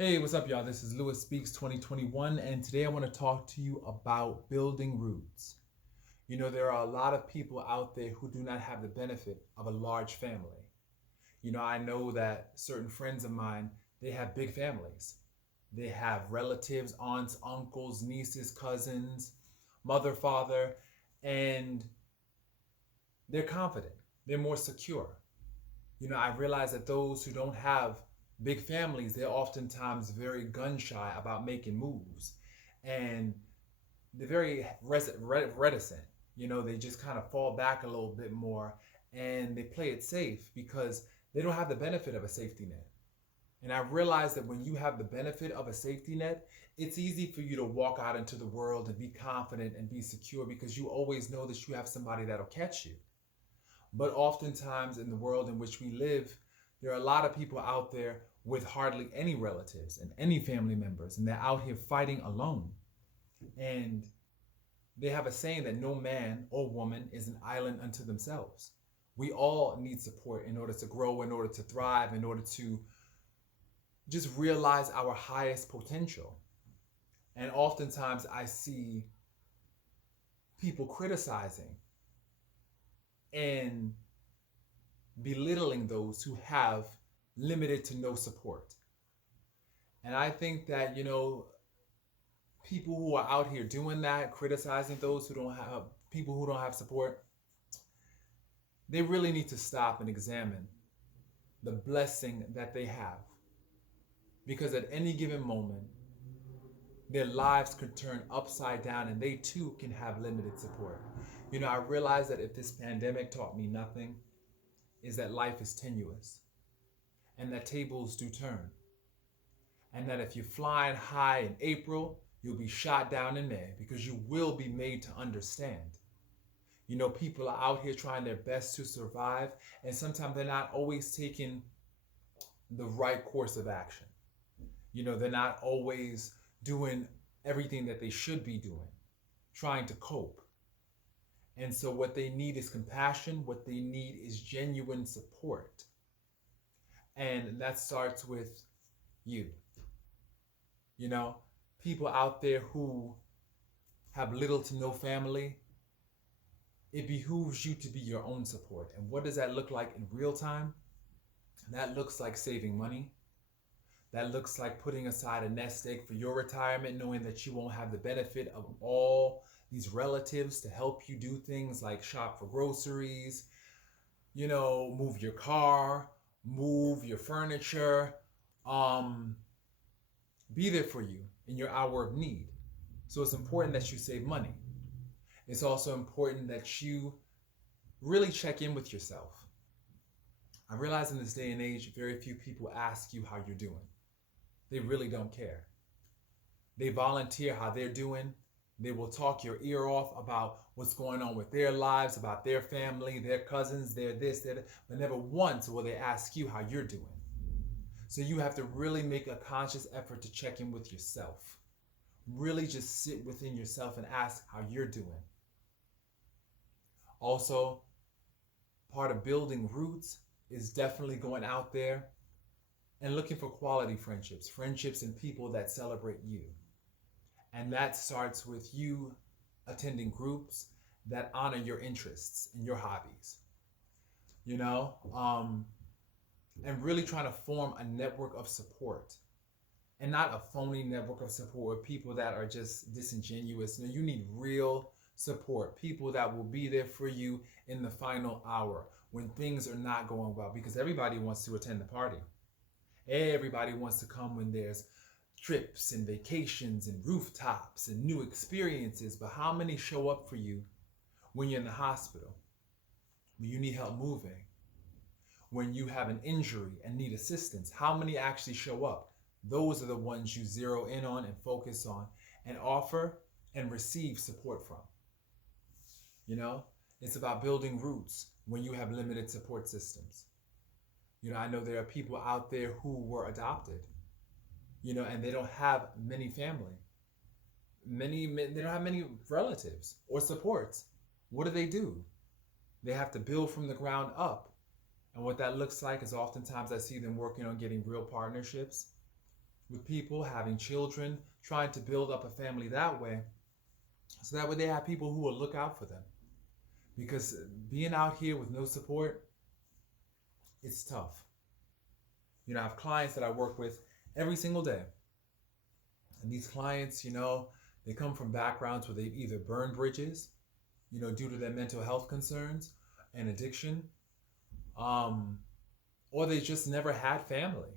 Hey, what's up, y'all? This is Lewis Speaks 2021, and today I want to talk to you about building roots. There are a lot of people out there who do not have the benefit of a large family. I know that certain friends of mine, they have big families. They have relatives, aunts, uncles, nieces, cousins, mother, father, and they're confident. They're more secure. I realize that those who don't have big families, they're oftentimes very gun shy about making moves. And they're very reticent. They just kind of fall back a little bit more and they play it safe because they don't have the benefit of a safety net. And I realize that when you have the benefit of a safety net, it's easy for you to walk out into the world and be confident and be secure because you always know that you have somebody that'll catch you. But oftentimes in the world in which we live, there are a lot of people out there with hardly any relatives and any family members, and they're out here fighting alone. And they have a saying that no man or woman is an island unto themselves. We all need support in order to grow, in order to thrive, in order to just realize our highest potential. And oftentimes I see people criticizing and belittling those who have limited to no support. And I think that, people who are out here doing that, criticizing those who don't have people who don't have support, they really need to stop and examine the blessing that they have. Because at any given moment, their lives could turn upside down and they too can have limited support. I realize that if this pandemic taught me nothing, is that life is tenuous and that tables do turn. And that if you're flying high in April, you'll be shot down in May because you will be made to understand. People are out here trying their best to survive, and sometimes they're not always taking the right course of action. They're not always doing everything that they should be doing, trying to cope. And so, what they need is compassion, what they need is genuine support. And that starts with you. You know, People out there who have little to no family, it behooves you to be your own support. And what does that look like in real time? That looks like saving money. That looks like putting aside a nest egg for your retirement, knowing that you won't have the benefit of all these relatives to help you do things like shop for groceries, move your car, move your furniture, um, be there for you in your hour of need. So it's important that you save money. It's also important that you really check in with yourself. I realize in this day and age, very few people ask you how you're doing. They really don't care. They volunteer how they're doing. They will talk your ear off about what's going on with their lives, about their family, their cousins, their this, their that, but never once will they ask you how you're doing. So you have to really make a conscious effort to check in with yourself. Really just sit within yourself and ask how you're doing. Also, part of building roots is definitely going out there and looking for quality friendships and people that celebrate you. And that starts with you attending groups that honor your interests and your hobbies, you know, um, and really trying to form a network of support and not a phony network of support with people that are just disingenuous. No, you need real support, people that will be there for you in the final hour when things are not going well, because everybody wants to attend the party. Everybody wants to come when there's trips and vacations and rooftops and new experiences, but how many show up for you when you're in the hospital, when you need help moving, when you have an injury and need assistance? How many actually show up? Those are the ones you zero in on and focus on and offer and receive support from. It's about building roots when you have limited support systems. I know there are people out there who were adopted, and they don't have many family. They don't have many relatives or supports. What do? They have to build from the ground up. And what that looks like is oftentimes I see them working on getting real partnerships, with people, having children, trying to build up a family that way. So that way they have people who will look out for them. Because being out here with no support, it's tough. I have clients that I work with every single day. And these clients, they come from backgrounds where they've either burned bridges, due to their mental health concerns and addiction, or they just never had family.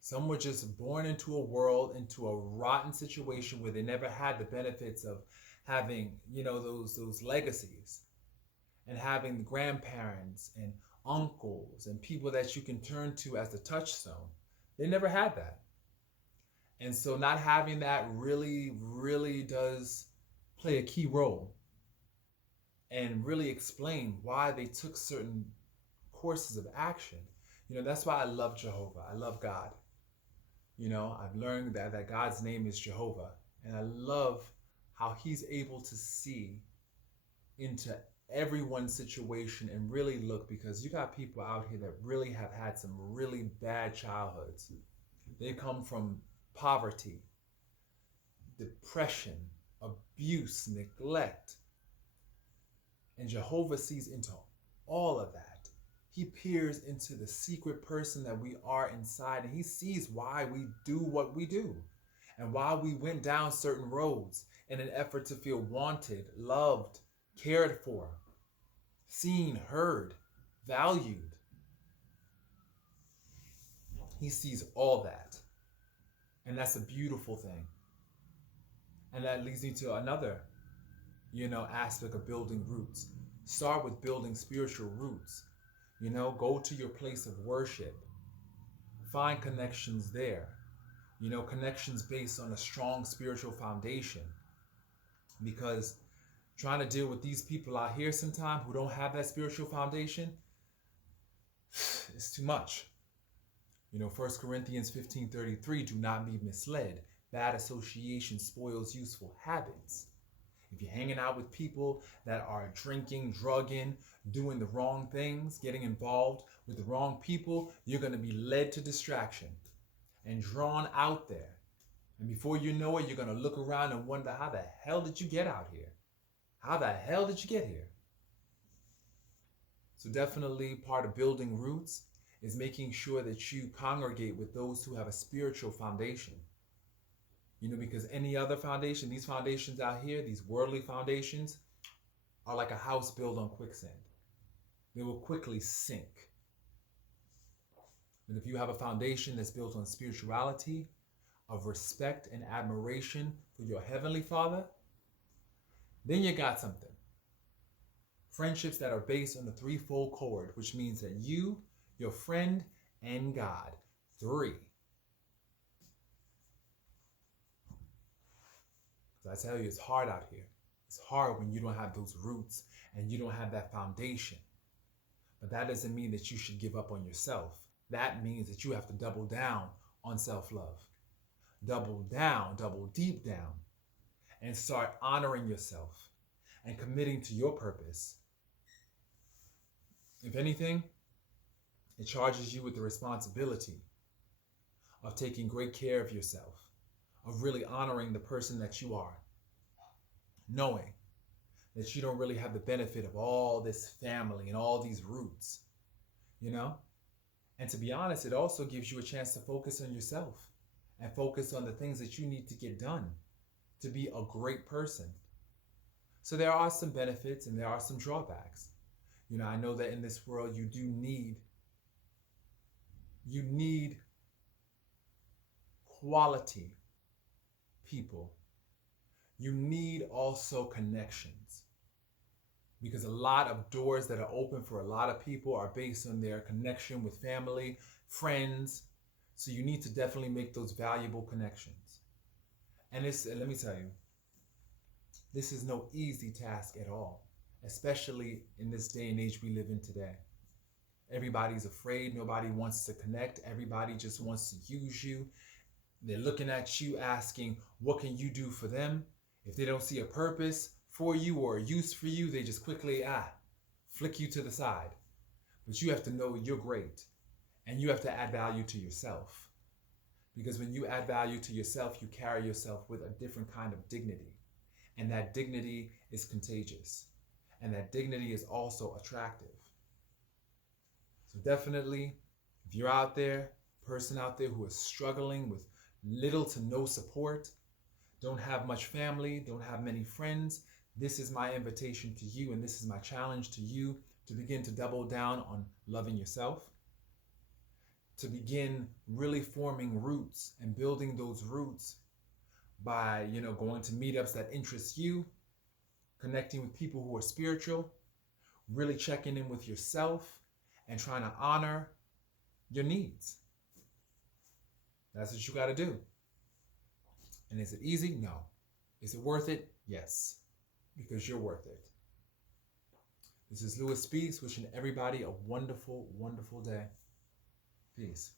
Some were just born into a world, into a rotten situation where they never had the benefits of having, those legacies and having grandparents and uncles and people that you can turn to as the touchstone. They never had that. And so not having that really, really does play a key role and really explain why they took certain courses of action. That's why I love Jehovah. I love God. I've learned that God's name is Jehovah. And I love how he's able to see into everyone's situation and really look, because you got people out here that really have had some really bad childhoods. They come from poverty, depression, abuse, neglect. And Jehovah sees into all of that. He peers into the secret person that we are inside, and he sees why we do what we do and why we went down certain roads in an effort to feel wanted, loved, cared for, seen, heard, valued. He sees all that. And that's a beautiful thing. And that leads me to another, aspect of building roots. Start with building spiritual roots. Go to your place of worship. Find connections there. Connections based on a strong spiritual foundation. Because trying to deal with these people out here sometimes who don't have that spiritual foundation, it's too much. 1 Corinthians 15:33, do not be misled. Bad association spoils useful habits. If you're hanging out with people that are drinking, drugging, doing the wrong things, getting involved with the wrong people, you're going to be led to distraction and drawn out there. And before you know it, you're going to look around and wonder, how the hell did you get out here? How the hell did you get here? So definitely part of building roots is making sure that you congregate with those who have a spiritual foundation. Because any other foundation, these foundations out here, these worldly foundations, are like a house built on quicksand. They will quickly sink. But if you have a foundation that's built on spirituality, of respect and admiration for your Heavenly Father, then you got something. Friendships that are based on the threefold cord, which means that you, your friend, and God. 3. Because I tell you, it's hard out here. It's hard when you don't have those roots and you don't have that foundation. But that doesn't mean that you should give up on yourself. That means that you have to double down on self-love. Double down, double deep down, and start honoring yourself and committing to your purpose. If anything, it charges you with the responsibility of taking great care of yourself, of really honoring the person that you are, knowing that you don't really have the benefit of all this family and all these roots, And to be honest, it also gives you a chance to focus on yourself and focus on the things that you need to get done to be a great person. So there are some benefits and there are some drawbacks. I know that in this world you need quality people. You need also connections. Because a lot of doors that are open for a lot of people are based on their connection with family, friends. So you need to definitely make those valuable connections. And let me tell you, this is no easy task at all, especially in this day and age we live in today. Everybody's afraid. Nobody wants to connect. Everybody just wants to use you. They're looking at you asking, what can you do for them? If they don't see a purpose for you or a use for you, they just quickly flick you to the side. But you have to know you're great and you have to add value to yourself. Because when you add value to yourself, you carry yourself with a different kind of dignity. And that dignity is contagious. And that dignity is also attractive. So definitely, if you're out there, person out there who is struggling with little to no support, don't have much family, don't have many friends, this is my invitation to you, and this is my challenge to you, to begin to double down on loving yourself, to begin really forming roots and building those roots by, going to meetups that interest you, connecting with people who are spiritual, really checking in with yourself and trying to honor your needs. That's what you got to do. And is it easy? No. Is it worth it? Yes. Because you're worth it. This is Louis Speaks, wishing everybody a wonderful, wonderful day. Peace.